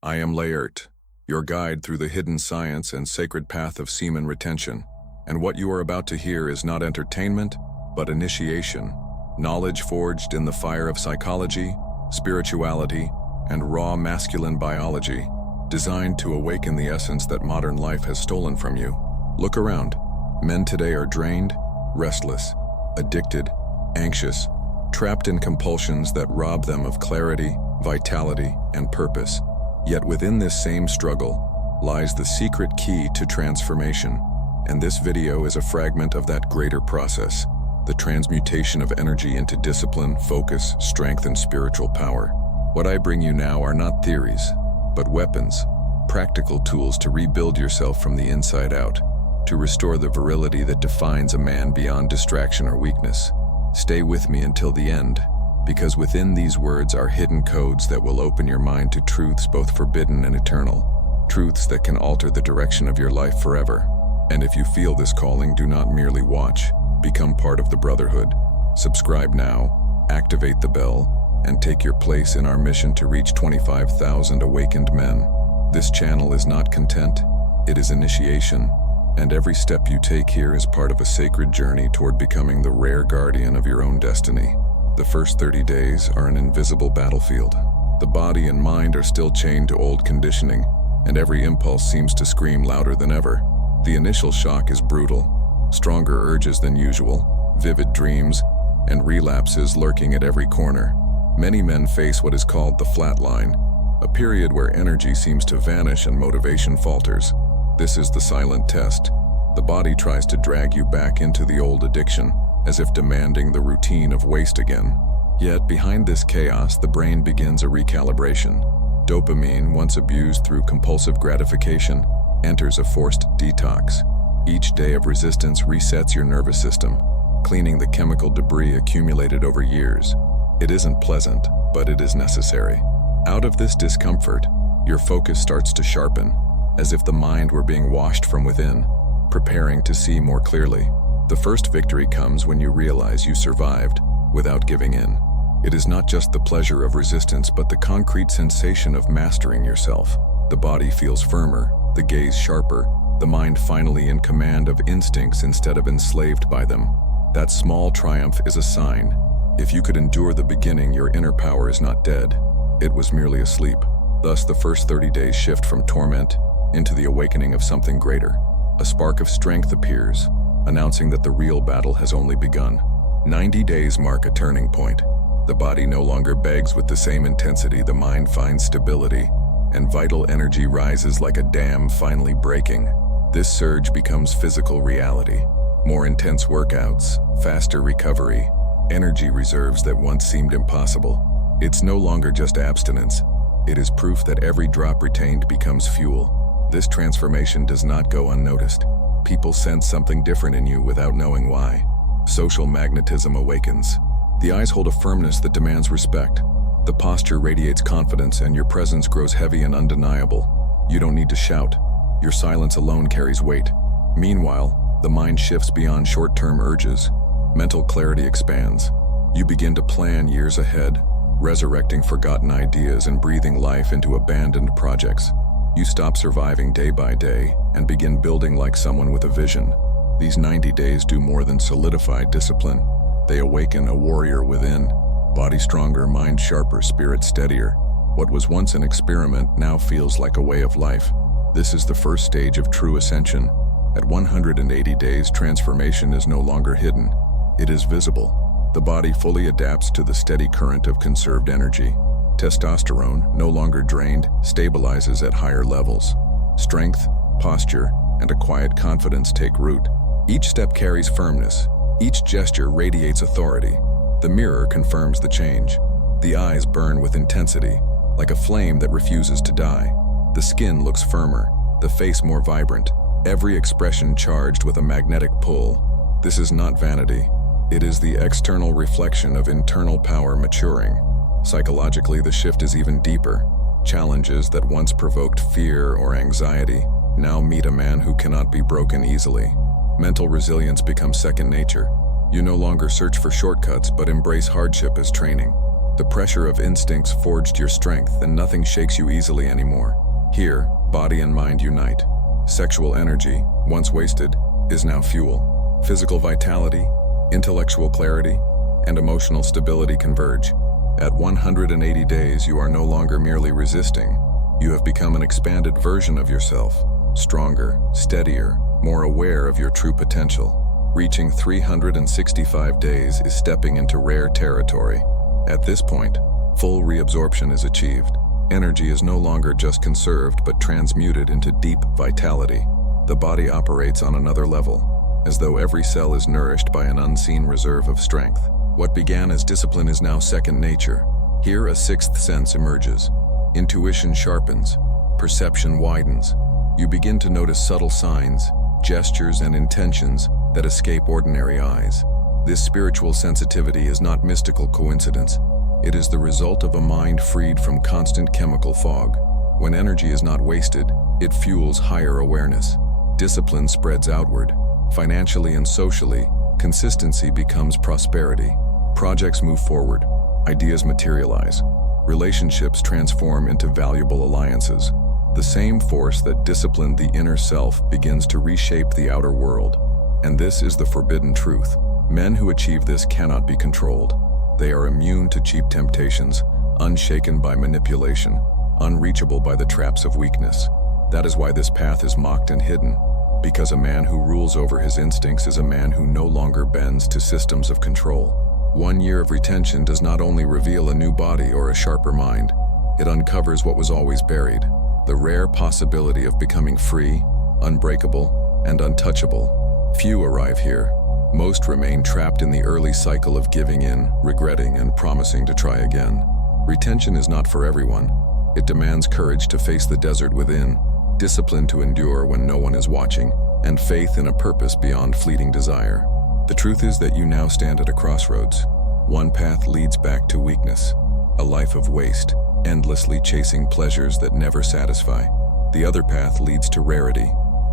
I am Layert, your guide through the hidden science and sacred path of semen retention. And what you are about to hear is not entertainment, but initiation. Knowledge forged in the fire of psychology, spirituality, and raw masculine biology, designed to awaken the essence that modern life has stolen from you. Look around. Men today are drained, restless, addicted, anxious, trapped in compulsions that rob them of clarity, vitality, and purpose. Yet within this same struggle lies the secret key to transformation. And this video is a fragment of that greater process, the transmutation of energy into discipline, focus, strength, and spiritual power. What I bring you now are not theories, but weapons, practical tools to rebuild yourself from the inside out, to restore the virility that defines a man beyond distraction or weakness. Stay with me until the end, because within these words are hidden codes that will open your mind to truths both forbidden and eternal, truths that can alter the direction of your life forever. And if you feel this calling, do not merely watch, become part of the brotherhood. Subscribe now, activate the bell, and take your place in our mission to reach 25,000 awakened men. This channel is not content, it is initiation, and every step you take here is part of a sacred journey toward becoming the rare guardian of your own destiny. The first 30 days are an invisible battlefield. The body and mind are still chained to old conditioning, and every impulse seems to scream louder than ever. The initial shock is brutal, stronger urges than usual, vivid dreams, and relapses lurking at every corner. Many men face what is called the flat line, a period where energy seems to vanish and motivation falters. This is the silent test. The body tries to drag you back into the old addiction, as if demanding the routine of waste again. Yet behind this chaos, the brain begins a recalibration. Dopamine, once abused through compulsive gratification, enters a forced detox. Each day of resistance resets your nervous system, cleaning the chemical debris accumulated over years. It isn't pleasant, but it is necessary. Out of this discomfort, your focus starts to sharpen, as if the mind were being washed from within, preparing to see more clearly. The first victory comes when you realize you survived without giving in. It is not just the pleasure of resistance, but the concrete sensation of mastering yourself. The body feels firmer, the gaze sharper, the mind finally in command of instincts instead of enslaved by them. That small triumph is a sign. If you could endure the beginning, your inner power is not dead. It was merely asleep. Thus, the first 30 days shift from torment into the awakening of something greater. A spark of strength appears, announcing that the real battle has only begun. 90 days mark a turning point. The body no longer begs with the same intensity, the mind finds stability, and vital energy rises like a dam finally breaking. This surge becomes physical reality. More intense workouts, faster recovery, energy reserves that once seemed impossible. It's no longer just abstinence. It is proof that every drop retained becomes fuel. This transformation does not go unnoticed. People sense something different in you without knowing why. Social magnetism awakens. The eyes hold a firmness that demands respect. The posture radiates confidence, and your presence grows heavy and undeniable. You don't need to shout. Your silence alone carries weight. Meanwhile, the mind shifts beyond short-term urges. Mental clarity expands. You begin to plan years ahead, resurrecting forgotten ideas and breathing life into abandoned projects. You stop surviving day by day and begin building like someone with a vision. These 90 days do more than solidify discipline. They awaken a warrior within. Body stronger, mind sharper, spirit steadier. What was once an experiment now feels like a way of life. This is the first stage of true ascension. At 180 days, transformation is no longer hidden. It is visible. The body fully adapts to the steady current of conserved energy. Testosterone, no longer drained, stabilizes at higher levels. Strength, posture, and a quiet confidence take root. Each step carries firmness. Each gesture radiates authority. The mirror confirms the change. The eyes burn with intensity, like a flame that refuses to die. The skin looks firmer, the face more vibrant, every expression charged with a magnetic pull. This is not vanity. It is the external reflection of internal power maturing. Psychologically, the shift is even deeper. Challenges that once provoked fear or anxiety now meet a man who cannot be broken easily. Mental resilience becomes second nature. You no longer search for shortcuts, but embrace hardship as training. The pressure of instincts forged your strength, and nothing shakes you easily anymore. Here, body and mind unite. Sexual energy, once wasted, is now fuel. Physical vitality, intellectual clarity, and emotional stability converge. At 180 days, you are no longer merely resisting. You have become an expanded version of yourself, stronger, steadier, more aware of your true potential. Reaching 365 days is stepping into rare territory. At this point, full reabsorption is achieved. Energy is no longer just conserved but transmuted into deep vitality. The body operates on another level, as though every cell is nourished by an unseen reserve of strength. What began as discipline is now second nature. Here a sixth sense emerges. Intuition sharpens, perception widens. You begin to notice subtle signs, gestures, and intentions that escape ordinary eyes. This spiritual sensitivity is not mystical coincidence. It is the result of a mind freed from constant chemical fog. When energy is not wasted, it fuels higher awareness. Discipline spreads outward. Financially and socially, consistency becomes prosperity. Projects move forward. Ideas materialize. Relationships transform into valuable alliances. The same force that disciplined the inner self begins to reshape the outer world. And this is the forbidden truth. Men who achieve this cannot be controlled. They are immune to cheap temptations, unshaken by manipulation, unreachable by the traps of weakness. That is why this path is mocked and hidden, because a man who rules over his instincts is a man who no longer bends to systems of control. 1 year of retention does not only reveal a new body or a sharper mind, it uncovers what was always buried, the rare possibility of becoming free, unbreakable, and untouchable. Few arrive here. Most remain trapped in the early cycle of giving in, regretting, and promising to try again. Retention is not for everyone. It demands courage to face the desert within, discipline to endure when no one is watching, and faith in a purpose beyond fleeting desire. The truth is that you now stand at a crossroads. One path leads back to weakness, a life of waste, endlessly chasing pleasures that never satisfy. The other path leads to rarity,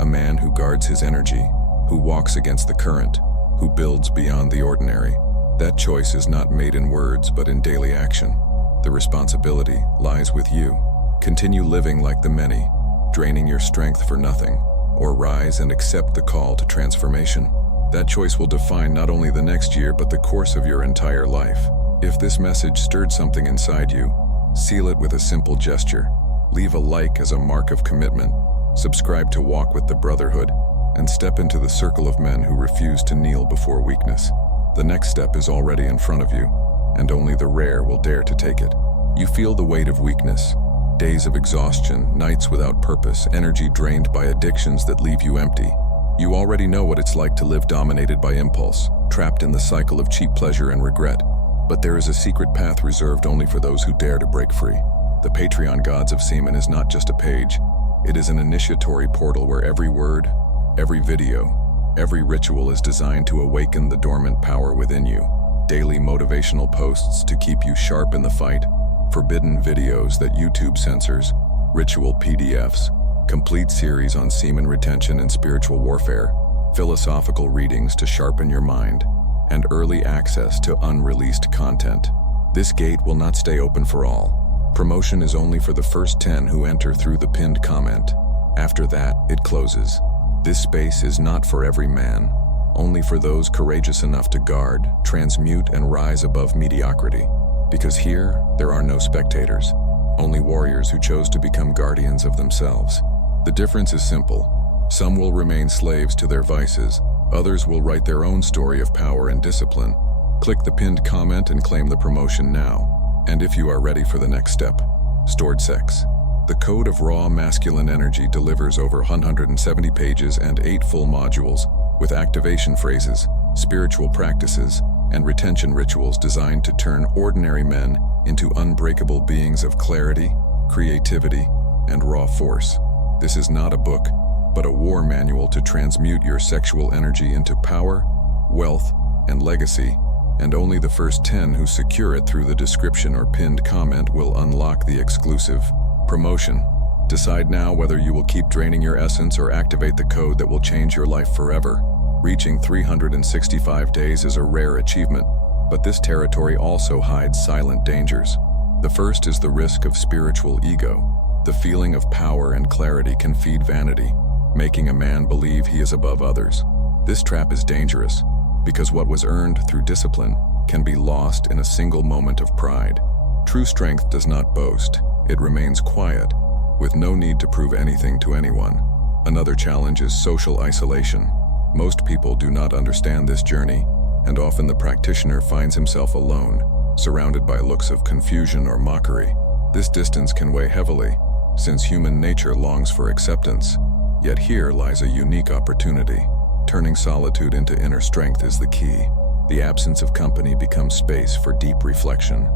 a man who guards his energy, who walks against the current, who builds beyond the ordinary. That choice is not made in words but in daily action. The responsibility lies with you. Continue living like the many, draining your strength for nothing, or rise and accept the call to transformation. That choice will define not only the next year but the course of your entire life. If this message stirred something inside you, seal it with a simple gesture. Leave a like as a mark of commitment. Subscribe to Walk with the Brotherhood, and step into the circle of men who refuse to kneel before weakness. The next step is already in front of you, and only the rare will dare to take it. You feel the weight of weakness, days of exhaustion, nights without purpose, energy drained by addictions that leave you empty. You already know what it's like to live dominated by impulse, trapped in the cycle of cheap pleasure and regret. But there is a secret path reserved only for those who dare to break free. The Patreon Gods of Semen is not just a page. It is an initiatory portal where every word, every video, every ritual is designed to awaken the dormant power within you. Daily motivational posts to keep you sharp in the fight, forbidden videos that YouTube censors, ritual PDFs, complete series on semen retention and spiritual warfare, philosophical readings to sharpen your mind, and early access to unreleased content. This gate will not stay open for all. Promotion is only for the first 10 who enter through the pinned comment. After that, it closes. This space is not for every man, only for those courageous enough to guard, transmute, and rise above mediocrity. Because here, there are no spectators, only warriors who chose to become guardians of themselves. The difference is simple. Some will remain slaves to their vices, others will write their own story of power and discipline. Click the pinned comment and claim the promotion now. And if you are ready for the next step, stored sex. The Code of Raw Masculine Energy delivers over 170 pages and 8 full modules with activation phrases, spiritual practices, and retention rituals designed to turn ordinary men into unbreakable beings of clarity, creativity, and raw force. This is not a book, but a war manual to transmute your sexual energy into power, wealth, and legacy, and only the first 10 who secure it through the description or pinned comment will unlock the exclusive promotion. Decide now whether you will keep draining your essence or activate the code that will change your life forever. Reaching 365 days is a rare achievement, But this territory also hides silent dangers. The first is the risk of spiritual ego. The feeling of power and clarity can feed vanity, making a man believe he is above others. This trap is dangerous, because what was earned through discipline can be lost in a single moment of pride. True strength does not boast. It remains quiet, with no need to prove anything to anyone. Another challenge is social isolation. Most people do not understand this journey, and often the practitioner finds himself alone, surrounded by looks of confusion or mockery. This distance can weigh heavily, since human nature longs for acceptance. Yet here lies a unique opportunity. Turning solitude into inner strength is the key. The absence of company becomes space for deep reflection,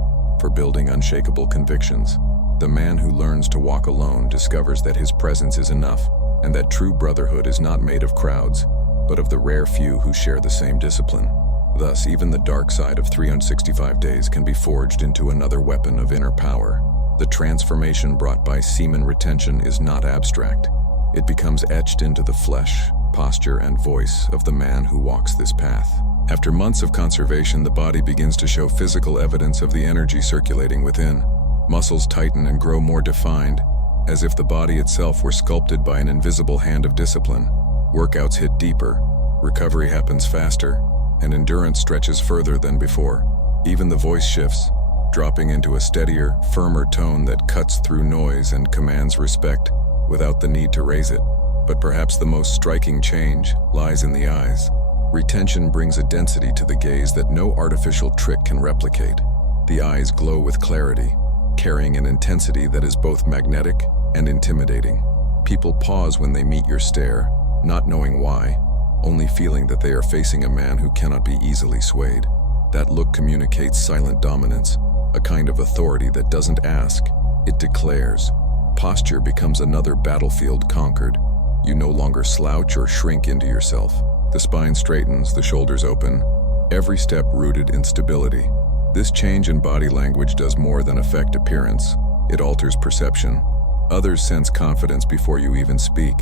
for building unshakable convictions. The man who learns to walk alone discovers that his presence is enough, and that true brotherhood is not made of crowds, but of the rare few who share the same discipline. Thus, even the dark side of 365 days can be forged into another weapon of inner power. The transformation brought by semen retention is not abstract. It becomes etched into the flesh, posture, and voice of the man who walks this path. After months of conservation, the body begins to show physical evidence of the energy circulating within. Muscles tighten and grow more defined, as if the body itself were sculpted by an invisible hand of discipline. Workouts hit deeper, recovery happens faster, and endurance stretches further than before. Even the voice shifts, dropping into a steadier, firmer tone that cuts through noise and commands respect without the need to raise it. But perhaps the most striking change lies in the eyes. Retention brings a density to the gaze that no artificial trick can replicate. The eyes glow with clarity, carrying an intensity that is both magnetic and intimidating. People pause when they meet your stare, not knowing why, only feeling that they are facing a man who cannot be easily swayed. That look communicates silent dominance, a kind of authority that doesn't ask, it declares. Posture becomes another battlefield conquered. You no longer slouch or shrink into yourself. The spine straightens, the shoulders open, every step rooted in stability. This change in body language does more than affect appearance. It alters perception. Others sense confidence before you even speak.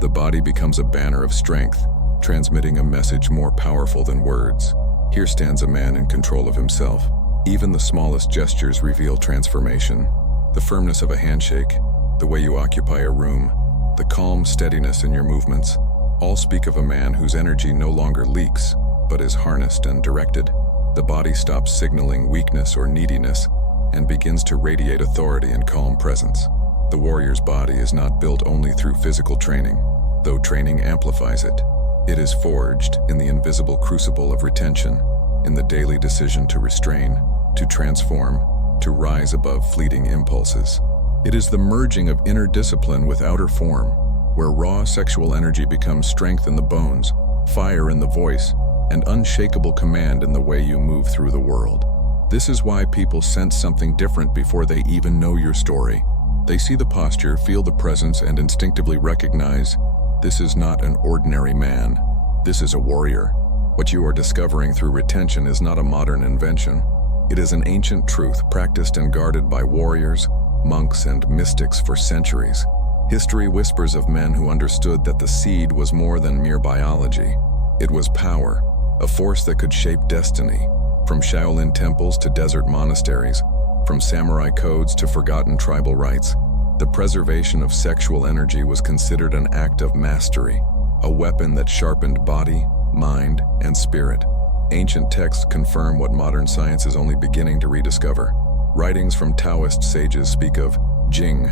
The body becomes a banner of strength, transmitting a message more powerful than words. Here stands a man in control of himself. Even the smallest gestures reveal transformation. The firmness of a handshake, the way you occupy a room, the calm steadiness in your movements, all speak of a man whose energy no longer leaks, but is harnessed and directed. The body stops signaling weakness or neediness and begins to radiate authority and calm presence. The warrior's body is not built only through physical training, though training amplifies it. It is forged in the invisible crucible of retention, in the daily decision to restrain, to transform, to rise above fleeting impulses. It is the merging of inner discipline with outer form, where raw sexual energy becomes strength in the bones, fire in the voice, and unshakable command in the way you move through the world. This is why people sense something different before they even know your story. They see the posture, feel the presence, and instinctively recognize, this is not an ordinary man. This is a warrior. What you are discovering through retention is not a modern invention. It is an ancient truth practiced and guarded by warriors, monks, and mystics for centuries. History whispers of men who understood that the seed was more than mere biology. It was power, a force that could shape destiny, from Shaolin temples to desert monasteries, from samurai codes to forgotten tribal rites. The preservation of sexual energy was considered an act of mastery, a weapon that sharpened body, mind, and spirit. Ancient texts confirm what modern science is only beginning to rediscover. Writings from Taoist sages speak of Jing,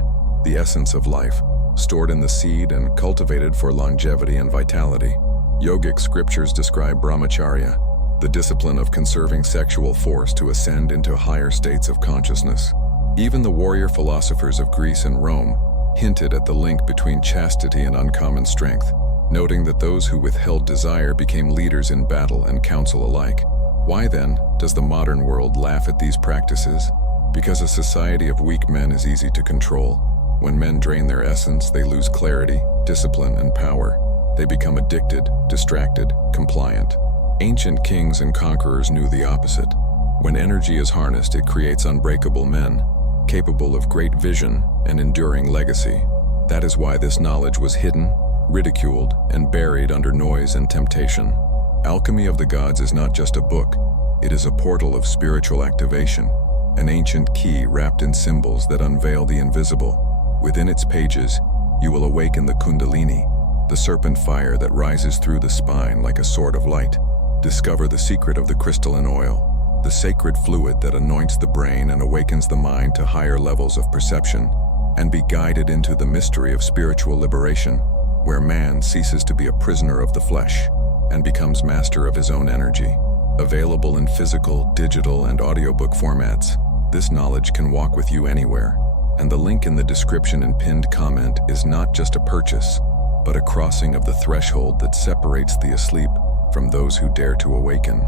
the essence of life, stored in the seed and cultivated for longevity and vitality. Yogic scriptures describe brahmacharya, the discipline of conserving sexual force to ascend into higher states of consciousness. Even the warrior philosophers of Greece and Rome hinted at the link between chastity and uncommon strength, noting that those who withheld desire became leaders in battle and counsel alike. Why then does the modern world laugh at these practices? Because a society of weak men is easy to control. When men drain their essence, they lose clarity, discipline, and power. They become addicted, distracted, compliant. Ancient kings and conquerors knew the opposite. When energy is harnessed, it creates unbreakable men, capable of great vision and enduring legacy. That is why this knowledge was hidden, ridiculed, and buried under noise and temptation. Alchemy of the Gods is not just a book. It is a portal of spiritual activation, an ancient key wrapped in symbols that unveil the invisible. Within its pages, you will awaken the Kundalini, the serpent fire that rises through the spine like a sword of light. Discover the secret of the crystalline oil, the sacred fluid that anoints the brain and awakens the mind to higher levels of perception, and be guided into the mystery of spiritual liberation, where man ceases to be a prisoner of the flesh and becomes master of his own energy. Available in physical, digital, and audiobook formats, this knowledge can walk with you anywhere. And the link in the description and pinned comment is not just a purchase, but a crossing of the threshold that separates the asleep from those who dare to awaken.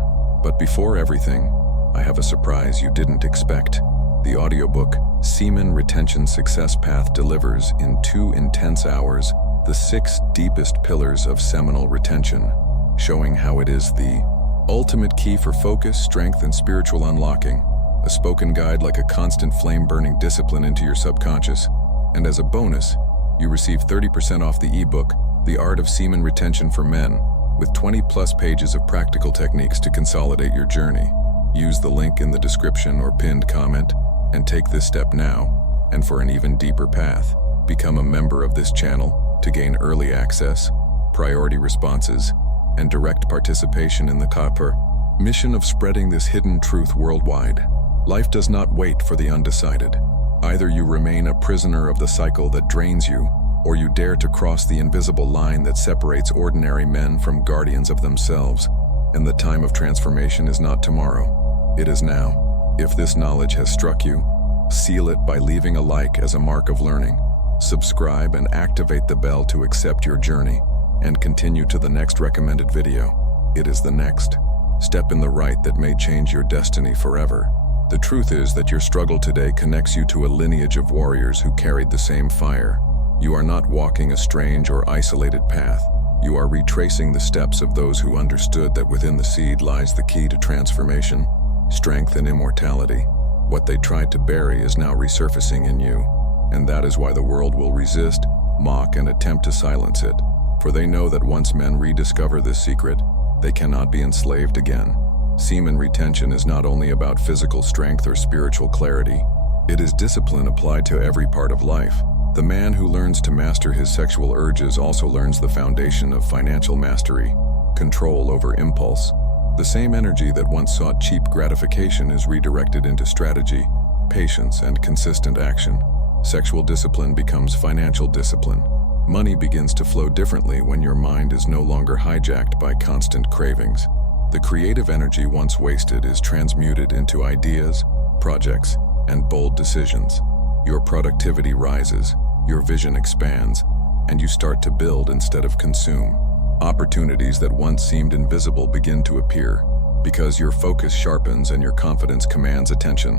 But before everything, I have a surprise you didn't expect. The audiobook, Semen Retention Success Path, delivers in 2 intense hours the 6 deepest pillars of seminal retention, showing how it is the ultimate key for focus, strength, and spiritual unlocking. A spoken guide like a constant flame-burning discipline into your subconscious. And as a bonus, you receive 30% off the ebook, The Art of Semen Retention for Men, with 20+ pages of practical techniques to consolidate your journey. Use the link in the description or pinned comment and take this step now. And for an even deeper path, become a member of this channel to gain early access, priority responses, and direct participation in the copper mission of spreading this hidden truth worldwide. Life does not wait for the undecided. Either you remain a prisoner of the cycle that drains you, or you dare to cross the invisible line that separates ordinary men from guardians of themselves. And the time of transformation is not tomorrow. It is now. If this knowledge has struck you, seal it by leaving a like as a mark of learning. Subscribe and activate the bell to accept your journey, and continue to the next recommended video. It is the next step in the right that may change your destiny forever. The truth is that your struggle today connects you to a lineage of warriors who carried the same fire. You are not walking a strange or isolated path. You are retracing the steps of those who understood that within the seed lies the key to transformation, strength, and immortality. What they tried to bury is now resurfacing in you, and that is why the world will resist, mock, and attempt to silence it. For they know that once men rediscover this secret, they cannot be enslaved again. Semen retention is not only about physical strength or spiritual clarity. It is discipline applied to every part of life. The man who learns to master his sexual urges also learns the foundation of financial mastery, control over impulse. The same energy that once sought cheap gratification is redirected into strategy, patience, and consistent action. Sexual discipline becomes financial discipline. Money begins to flow differently when your mind is no longer hijacked by constant cravings. The creative energy once wasted is transmuted into ideas, projects, and bold decisions. Your productivity rises, your vision expands, and you start to build instead of consume. Opportunities that once seemed invisible begin to appear because your focus sharpens and your confidence commands attention.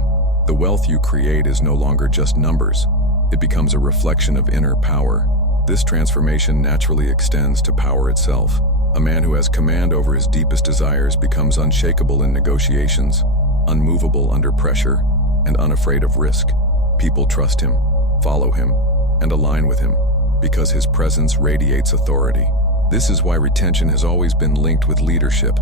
The wealth you create is no longer just numbers. It becomes a reflection of inner power. This transformation naturally extends to power itself. A man who has command over his deepest desires becomes unshakable in negotiations, unmovable under pressure, and unafraid of risk. People trust him, follow him, and align with him, because his presence radiates authority. This is why retention has always been linked with leadership.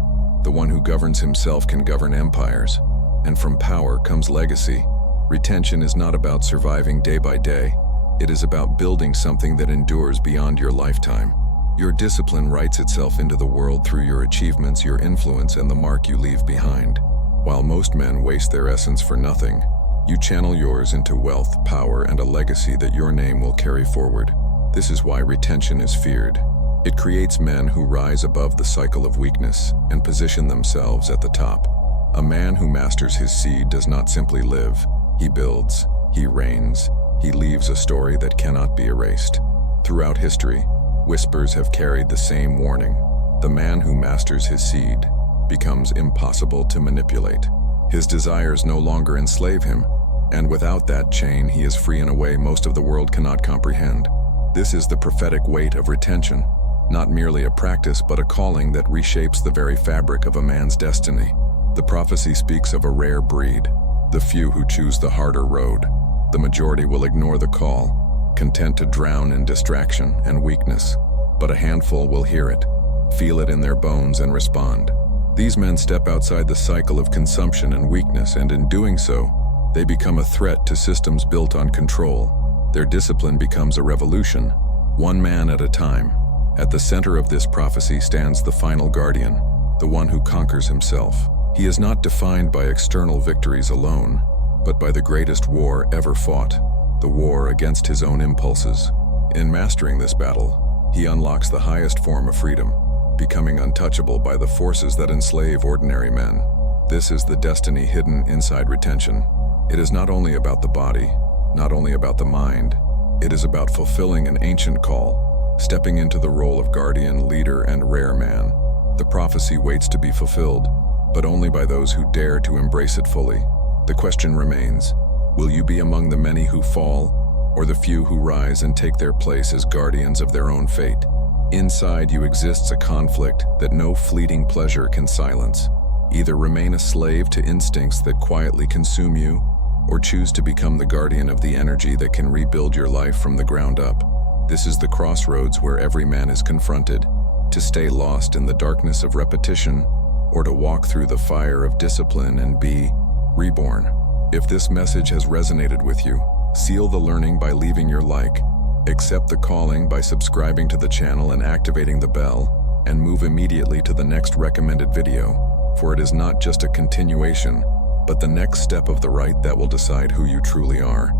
The one who governs himself can govern empires. And from power comes legacy. Retention is not about surviving day by day. It is about building something that endures beyond your lifetime. Your discipline writes itself into the world through your achievements, your influence, and the mark you leave behind. While most men waste their essence for nothing, you channel yours into wealth, power, and a legacy that your name will carry forward. This is why retention is feared. It creates men who rise above the cycle of weakness and position themselves at the top. A man who masters his seed does not simply live. He builds, he reigns, he leaves a story that cannot be erased. Throughout history, whispers have carried the same warning. The man who masters his seed becomes impossible to manipulate. His desires no longer enslave him, and without that chain, he is free in a way most of the world cannot comprehend. This is the prophetic weight of retention, not merely a practice but a calling that reshapes the very fabric of a man's destiny. The prophecy speaks of a rare breed, the few who choose the harder road. The majority will ignore the call, content to drown in distraction and weakness, but a handful will hear it, feel it in their bones, and respond. These men step outside the cycle of consumption and weakness, and in doing so, they become a threat to systems built on control. Their discipline becomes a revolution, one man at a time. At the center of this prophecy stands the final guardian, the one who conquers himself. He is not defined by external victories alone, but by the greatest war ever fought, the war against his own impulses. In mastering this battle, he unlocks the highest form of freedom, becoming untouchable by the forces that enslave ordinary men. This is the destiny hidden inside retention. It is not only about the body, not only about the mind, it is about fulfilling an ancient call, stepping into the role of guardian, leader, and rare man. The prophecy waits to be fulfilled, but only by those who dare to embrace it fully. The question remains, will you be among the many who fall, or the few who rise and take their place as guardians of their own fate? Inside you exists a conflict that no fleeting pleasure can silence. Either remain a slave to instincts that quietly consume you, or choose to become the guardian of the energy that can rebuild your life from the ground up. This is the crossroads where every man is confronted, to stay lost in the darkness of repetition, or to walk through the fire of discipline and be reborn. If this message has resonated with you, seal the learning by leaving your like, accept the calling by subscribing to the channel and activating the bell, and move immediately to the next recommended video, for it is not just a continuation, but the next step of the right that will decide who you truly are.